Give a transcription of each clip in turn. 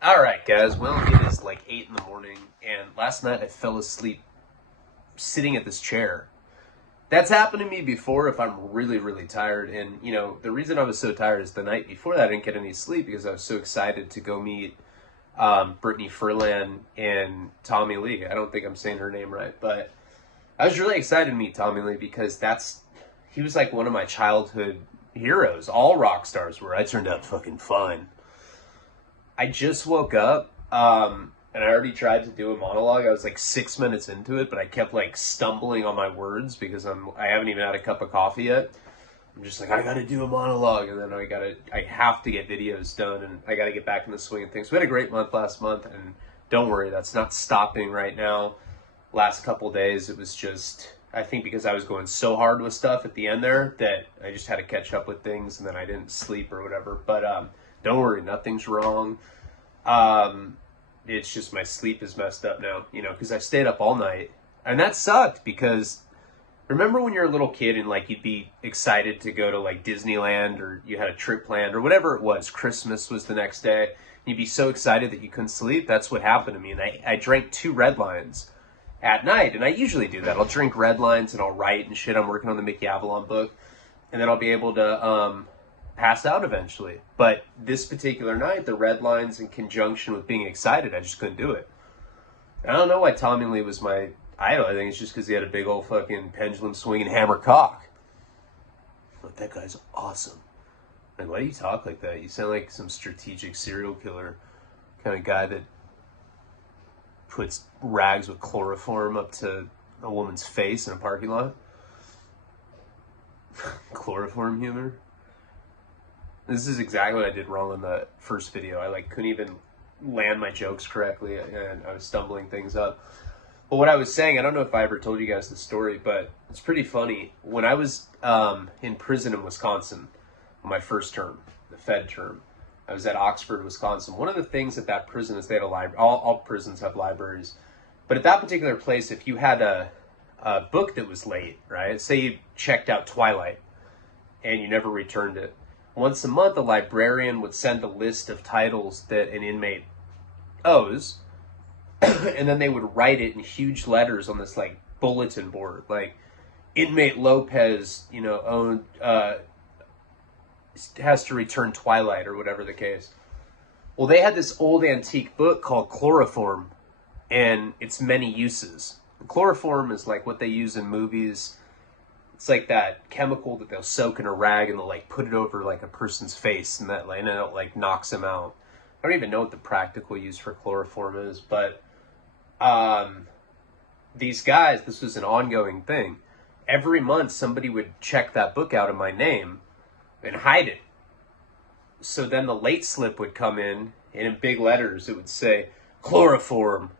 All right, guys. Well, it is like 8 in the morning, and last night I fell asleep sitting at this chair. That's happened to me before if I'm really, really tired. And, the reason I was so tired is the night before that I didn't get any sleep because I was so excited to go meet Brittany Furlan and Tommy Lee. I don't think I'm saying her name right, but I was really excited to meet Tommy Lee because he was like one of my childhood heroes. All rock stars were. I turned out fucking fine. I just woke up, and I already tried to do a monologue. I was like 6 minutes into it, but I kept like stumbling on my words because I haven't even had a cup of coffee yet. I'm just like, I gotta do a monologue, and then I have to get videos done, and I gotta get back in the swing of things. We had a great month last month, and don't worry, that's not stopping right now. Last couple days, it was just, I think because I was going so hard with stuff at the end there that I just had to catch up with things, and then I didn't sleep or whatever. But don't worry, nothing's wrong. It's just my sleep is messed up now, because I stayed up all night, and that sucked because remember when you're a little kid and like you'd be excited to go to like Disneyland or you had a trip planned or whatever it was, Christmas was the next day, and you'd be so excited that you couldn't sleep? That's what happened to me, and I drank 2 red lines at night, and I usually do that. I'll drink red lines and I'll write and shit. I'm working on the Mickey Avalon book, and then I'll be able to pass out eventually. But this particular night, the red lines in conjunction with being excited, I just couldn't do it. I don't know why Tommy Lee was my idol. I think it's just because he had a big old fucking pendulum swinging hammer cock. Like, that guy's awesome. Like, why do you talk like that? You sound like some strategic serial killer kind of guy that puts rags with chloroform up to a woman's face in a parking lot. Chloroform humor. This is exactly what I did wrong in the first video. I couldn't even land my jokes correctly, and I was stumbling things up. But what I was saying, I don't know if I ever told you guys this story, but it's pretty funny. When I was in prison in Wisconsin, my first term, the Fed term, I was at Oxford, Wisconsin. One of the things at that prison is they had a library. All prisons have libraries. But at that particular place, if you had a book that was late, right? Say you checked out Twilight and you never returned it. Once a month, a librarian would send a list of titles that an inmate owes, and then they would write it in huge letters on this bulletin board, like inmate Lopez, owned has to return Twilight or whatever the case. Well, they had this old antique book called Chloroform, and its many uses. Chloroform is like what they use in movies. It's like that chemical that they'll soak in a rag and they'll put it over a person's face, and it knocks them out. I don't even know what the practical use for chloroform is, but these guys, this was an ongoing thing. Every month somebody would check that book out in my name and hide it. So then the late slip would come in, and in big letters it would say chloroform.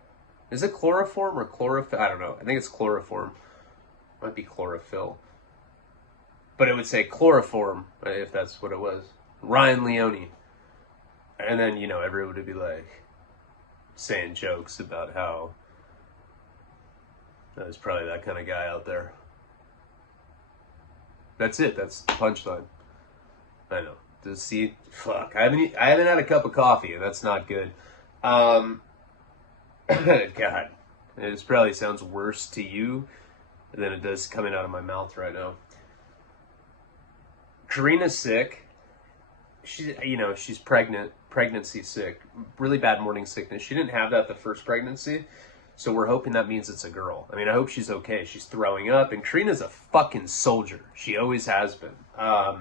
Is it chloroform or chlorophyll? I don't know. I think it's chloroform. Might be chlorophyll. But it would say chloroform, if that's what it was. Ryan Leone. And then, everyone would be saying jokes about how there's probably that kind of guy out there. That's it. That's the punchline. I know. See, fuck. I haven't had a cup of coffee, and that's not good. God. It probably sounds worse to you than it does coming out of my mouth right now. Karina's sick. She's pregnant, pregnancy sick, really bad morning sickness. She didn't have that the first pregnancy, so we're hoping that means it's a girl. I mean, I hope she's okay. She's throwing up, and Karina's a fucking soldier. She always has been. I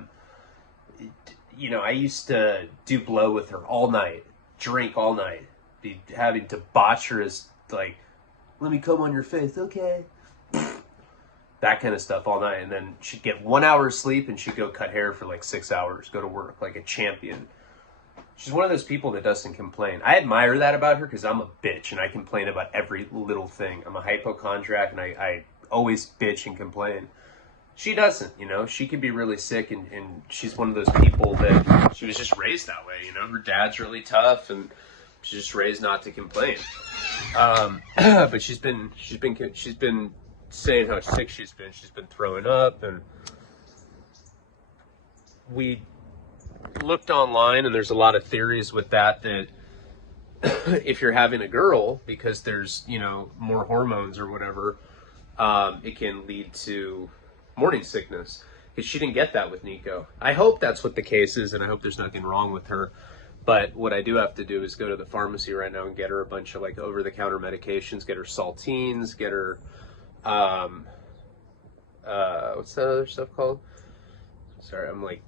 used to do blow with her all night, drink all night, be having debaucherous, let me come on your face, okay? That kind of stuff all night, and then she'd get 1 hour of sleep and she'd go cut hair for 6 hours, go to work like a champion. She's one of those people that doesn't complain. I admire that about her because I'm a bitch and I complain about every little thing. I'm a hypochondriac and I always bitch and complain. She doesn't, she can be really sick, and she's one of those people that she was just raised that way, her dad's really tough and she's just raised not to complain. But she's been saying how sick she's been throwing up, and we looked online, and there's a lot of theories with that if you're having a girl, because there's, you know, more hormones or whatever, it can lead to morning sickness, because she didn't get that with Nico. I hope that's what the case is, and I hope there's nothing wrong with her. But what I do have to do is go to the pharmacy right now and get her a bunch of like over-the-counter medications, get her saltines, get her, what's that other stuff called? Sorry, I'm like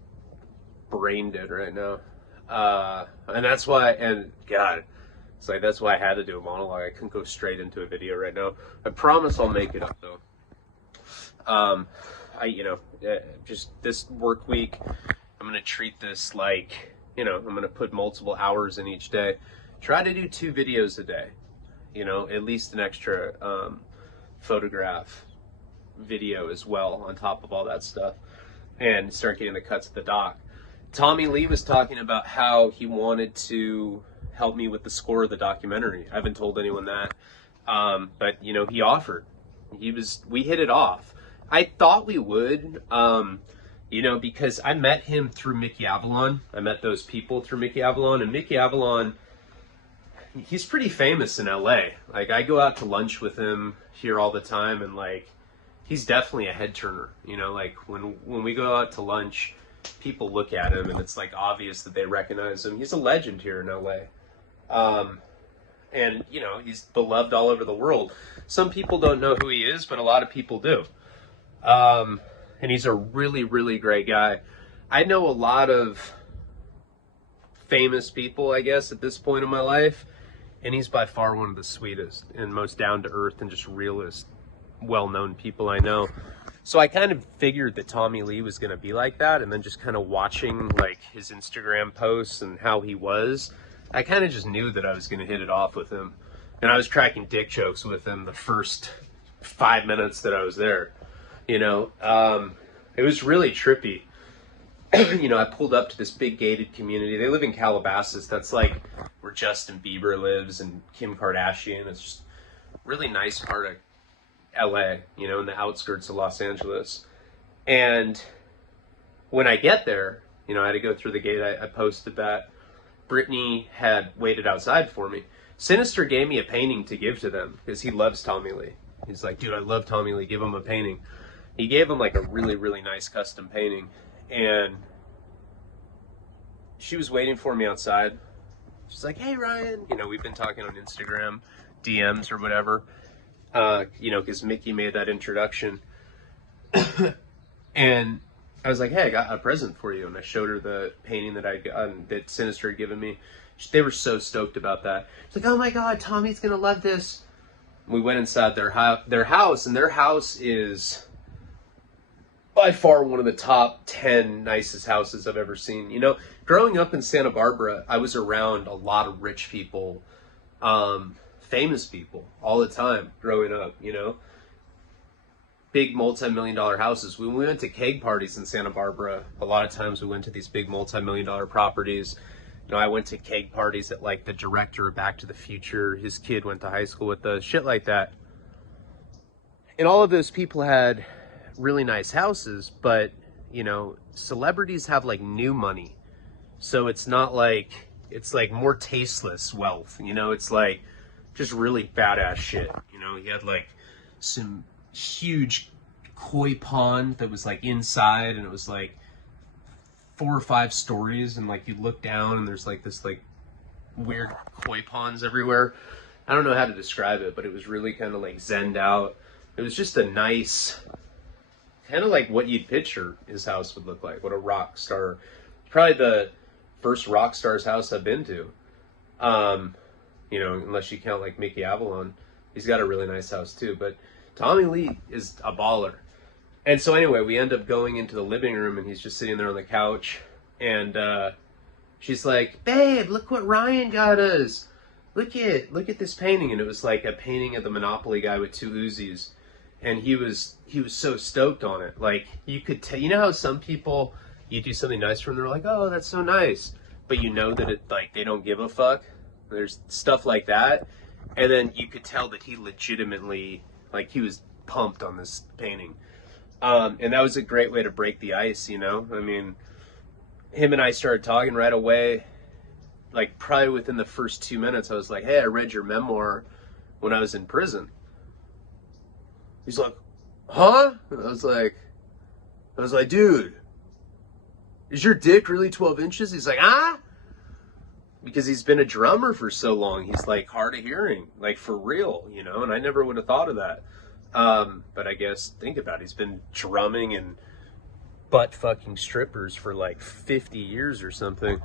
brain dead right now. And that's why, and God, it's like, that's why I had to do a monologue. I couldn't go straight into a video right now. I promise I'll make it up though. You know, just this work week, I'm going to treat this like, you know, I'm going to put multiple hours in each day. Try to do 2 videos a day, you know, at least an extra photograph video as well on top of all that stuff, and start getting the cuts at the doc. Tommy Lee was talking about how he wanted to help me with the score of the documentary. I haven't told anyone that, but you know, he offered. We hit it off. I thought we would, you know, because I met him through Mickey Avalon. I met those people through Mickey Avalon, and Mickey Avalon, he's pretty famous in LA. Like, I go out to lunch with him here all the time, and like, he's definitely a head turner. You know, like when we go out to lunch, people look at him, and it's like obvious that they recognize him. He's a legend here in LA. And you know, he's beloved all over the world. Some people don't know who he is, but a lot of people do. And he's a really, really great guy. I know a lot of famous people, I guess, at this point in my life, and he's by far one of the sweetest and most down-to-earth and just realest, well-known people I know. So I kind of figured that Tommy Lee was going to be like that, and then just kind of watching like his Instagram posts and how he was, I kind of just knew that I was going to hit it off with him. And I was cracking dick jokes with him the first 5 minutes that I was there. You know, it was really trippy. You know, I pulled up to this big gated community. They live in Calabasas. That's like where Justin Bieber lives and Kim Kardashian. It's just a really nice part of LA, you know, in the outskirts of Los Angeles. And when I get there, you know, I had to go through the gate. I posted that. Brittany had waited outside for me. Sinister gave me a painting to give to them because he loves Tommy Lee. He's like, dude, I love Tommy Lee. Give him a painting. He gave him like a really, really nice custom painting. And she was waiting for me outside. She's like, hey, Ryan. You know, we've been talking on Instagram, DMs or whatever. You know, because Mickey made that introduction. And I was like, hey, I got a present for you. And I showed her the painting that I'd gotten, that Sinister had given me. They were so stoked about that. She's like, oh my God, Tommy's going to love this. We went inside their house, and their house is by far one of the top 10 nicest houses I've ever seen. You know, growing up in Santa Barbara, I was around a lot of rich people, famous people all the time growing up, you know. Big multi-million-dollar houses. When we went to keg parties in Santa Barbara, a lot of times we went to these big multi-million-dollar properties. You know, I went to keg parties at like the director of Back to the Future. His kid went to high school with us, shit like that. And all of those people had really nice houses, but, you know, celebrities have like new money. So it's not like, it's like more tasteless wealth, you know, it's like just really badass shit. You know, he had like some huge koi pond that was like inside, and it was like 4 or 5 stories, and like you look down and there's like this like weird koi ponds everywhere. I don't know how to describe it, but it was really kind of like zenned out. It was just a nice, kind of like what you'd picture his house would look like, what a rock star, probably the first rock star's house I've been to. You know, unless you count like Mickey Avalon. He's got a really nice house too, but Tommy Lee is a baller. And so anyway, we end up going into the living room, and he's just sitting there on the couch, and she's like, babe, look what Ryan got us. Look at this painting. And it was like a painting of the Monopoly guy with 2 Uzis. And he was so stoked on it. Like, you could tell, you know how some people, you do something nice for them, they're like, oh, that's so nice. But you know that it, like, they don't give a fuck. There's stuff like that. And then you could tell that he legitimately, like, he was pumped on this painting. And that was a great way to break the ice, you know? I mean, him and I started talking right away. like probably within the first 2 minutes, I was like, hey, I read your memoir when I was in prison. He's like, huh? And I was like, dude, is your dick really 12 inches? He's like, ah? Because he's been a drummer for so long. He's like hard of hearing, like for real, you know, and I never would have thought of that. But I guess, think about it, he's been drumming and butt fucking strippers for like 50 years or something.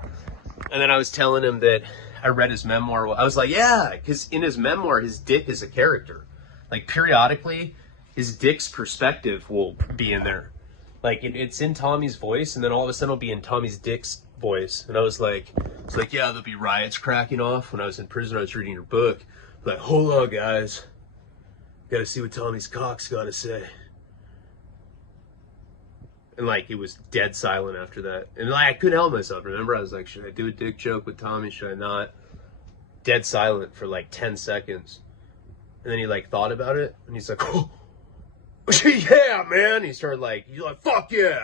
And then I was telling him that I read his memoir. I was like, yeah, because in his memoir, his dick is a character. Like periodically, his dick's perspective will be in there. Like it's in Tommy's voice, and then all of a sudden it'll be in Tommy's dick's voice. And I was like, it's like, yeah, there'll be riots cracking off. When I was in prison, I was reading your book. Like, hold on, guys. Gotta see what Tommy's cock's gotta say. And like, it was dead silent after that. And like, I couldn't help myself, remember? I was like, should I do a dick joke with Tommy? Should I not? Dead silent for like 10 seconds. And then he like thought about it. And he's like, oh, yeah, man. He started like, he's like, fuck yeah.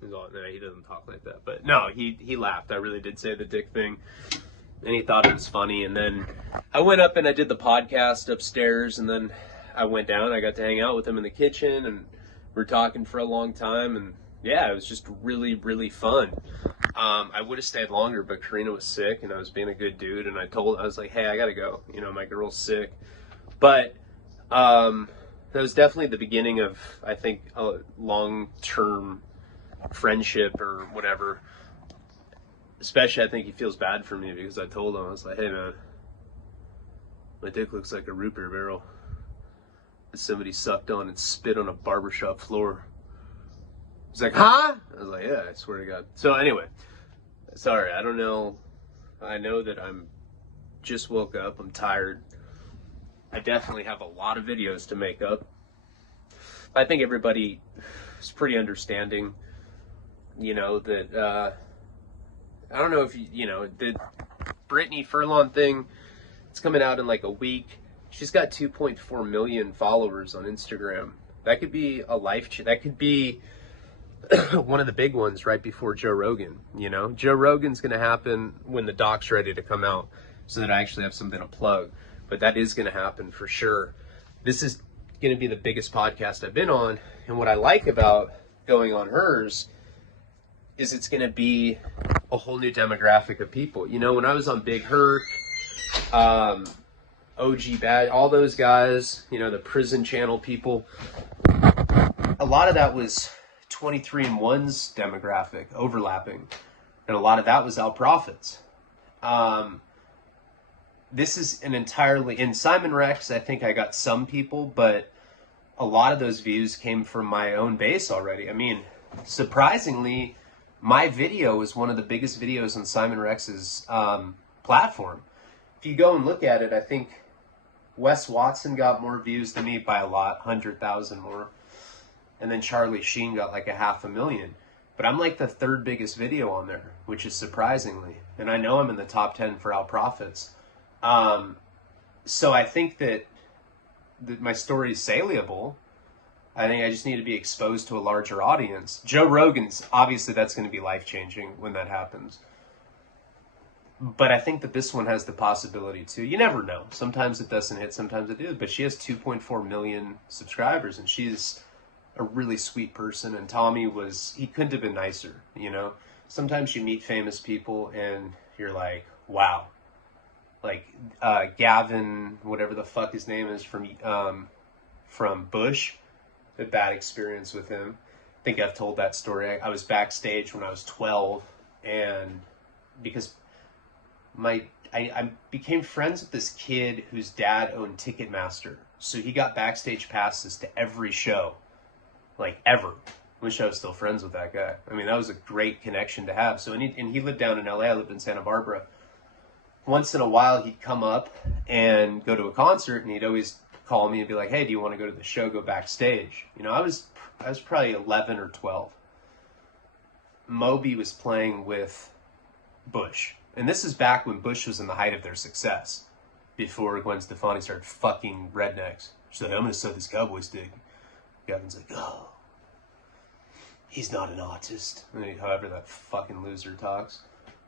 He's all, nah, he doesn't talk like that. But no, he laughed. I really did say the dick thing. And he thought it was funny. And then I went up and I did the podcast upstairs. And then I went down. I got to hang out with him in the kitchen. And we're talking for a long time. And yeah, it was just really, really fun. I would have stayed longer, but Karina was sick and I was being a good dude. And I was like, hey, I gotta go. You know, my girl's sick. But that was definitely the beginning of, I think, a long-term friendship or whatever. Especially, I think he feels bad for me because I told him, I was like, hey, man, my dick looks like a root beer barrel that somebody sucked on and spit on a barbershop floor. He's like, huh? I was like, yeah, I swear to God. So anyway, sorry, I don't know. I know that I'm just woke up. I'm tired. I definitely have a lot of videos to make up. I think everybody is pretty understanding, you know, that, I don't know if you know, the Brittany Furlan thing, it's coming out in like a week. She's got 2.4 million followers on Instagram. That could be a that could be one of the big ones right before Joe Rogan, you know? Joe Rogan's going to happen when the doc's ready to come out so that I actually have something to plug. But that is going to happen for sure. This is going to be the biggest podcast I've been on. And what I like about going on hers is it's going to be a whole new demographic of people. You know, when I was on Big Hurt, OG Bad, all those guys, you know, the prison channel people, a lot of that was 23andMe's demographic overlapping. And a lot of that was Al Prophets. This is an entirely, in Simon Rex, I think I got some people, but a lot of those views came from my own base already. I mean, surprisingly, my video is one of the biggest videos on Simon Rex's platform. If you go and look at it, I think Wes Watson got more views than me by a lot, 100,000 more. And then Charlie Sheen got like 500,000. But I'm like the third biggest video on there, which is surprisingly. And I know I'm in the top 10 for Al Prophets. So I think that my story is saleable. I think I just need to be exposed to a larger audience. Joe Rogan's, obviously that's going to be life-changing when that happens. But I think that this one has the possibility to. You never know. Sometimes it doesn't hit, sometimes it does. But she has 2.4 million subscribers, and she's a really sweet person. And Tommy he couldn't have been nicer, you know? Sometimes you meet famous people, and you're like, wow. Like Gavin, whatever the fuck his name is, from Bush. A bad experience with him. I think I've told that story. I was backstage when I was 12, and because I became friends with this kid whose dad owned Ticketmaster, so he got backstage passes to every show, like ever. Wish I was still friends with that guy. I mean, that was a great connection to have. So and he lived down in LA. I lived in Santa Barbara. Once in a while, he'd come up and go to a concert, and he'd always call me and be like, hey, do you want to go to the show, go backstage? You know, I was probably 11 or 12. Moby was playing with Bush. And this is back when Bush was in the height of their success, before Gwen Stefani started fucking rednecks. She's like, I'm going to sew this Cowboys dick. Gavin's like, oh, he's not an artist. I mean, however that fucking loser talks.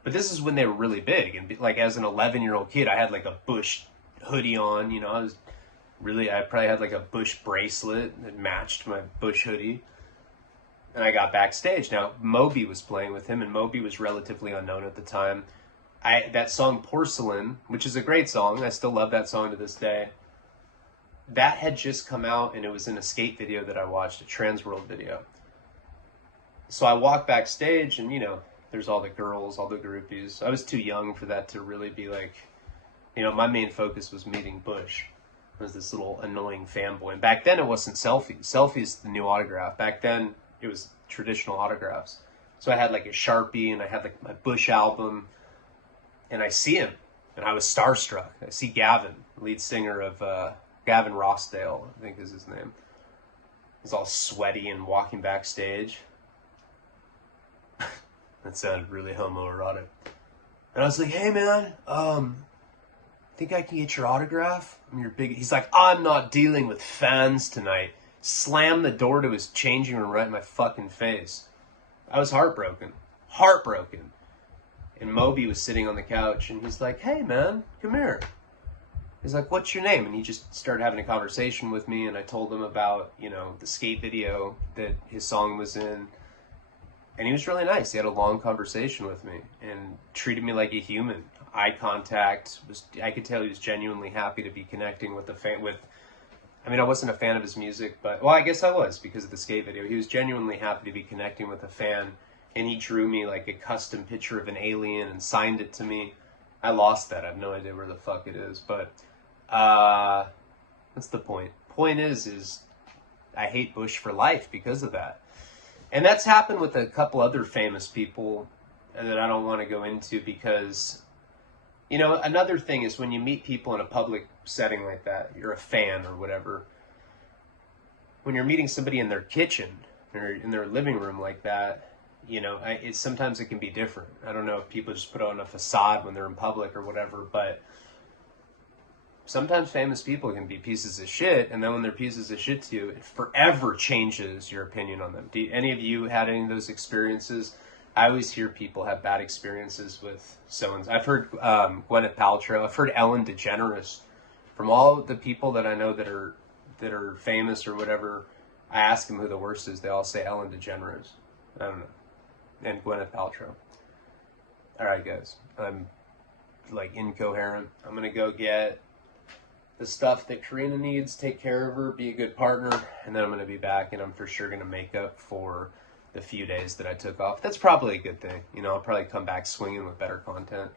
But this is when they were really big. And like as an 11-year-old kid, I had like a Bush hoodie on. You know, I probably had like a Bush bracelet that matched my Bush hoodie. And I got backstage. Now, Moby was playing with him, and Moby was relatively unknown at the time. That song Porcelain, which is a great song, I still love that song to this day, that had just come out, and it was in a skate video that I watched, a Transworld video. So I walked backstage, and, you know, there's all the girls, all the groupies. I was too young for that to really be like, you know, my main focus was meeting Bush. I was this little annoying fanboy. And back then, it wasn't selfies. Selfies, the new autograph. Back then, it was traditional autographs. So I had like a Sharpie, and I had like my Bush album, and I see him, and I was starstruck. I see Gavin, lead singer of Gavin Rossdale, I think is his name. He's all sweaty and walking backstage. That sounded really homoerotic. And I was like, hey man, think I can get your autograph? I'm your big... He's like, I'm not dealing with fans tonight. Slammed the door to his changing room right in my fucking face. I was heartbroken. Heartbroken. And Moby was sitting on the couch, and he's like, hey man, come here. He's like, what's your name? And he just started having a conversation with me, and I told him about, you know, the skate video that his song was in. And he was really nice. He had a long conversation with me and treated me like a human. Eye contact. I could tell he was genuinely happy to be connecting with the fan. I mean, I wasn't a fan of his music, but, well, I guess I was because of the skate video. He was genuinely happy to be connecting with a fan, and he drew me like a custom picture of an alien and signed it to me. I lost that. I have no idea where the fuck it is, but that's the point. Point is I hate Bush for life because of that. And that's happened with a couple other famous people that I don't want to go into because, you know, another thing is when you meet people in a public setting like that, you're a fan or whatever, when you're meeting somebody in their kitchen or in their living room like that, you know, sometimes it can be different. I don't know if people just put on a facade when they're in public or whatever, but sometimes famous people can be pieces of shit, and then when they're pieces of shit to you, it forever changes your opinion on them. Do any of you had any of those experiences? I always hear people have bad experiences with so-and-so. I've heard Gwyneth Paltrow. I've heard Ellen DeGeneres. From all the people that I know that are famous or whatever, I ask them who the worst is. They all say Ellen DeGeneres. I don't know. And Gwyneth Paltrow. All right, guys. I'm like incoherent. I'm going to go get the stuff that Karina needs, take care of her, be a good partner, and then I'm going to be back, and I'm for sure going to make up for the few days that I took off. That's probably a good thing. You know, I'll probably come back swinging with better content.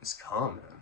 Just calm, man.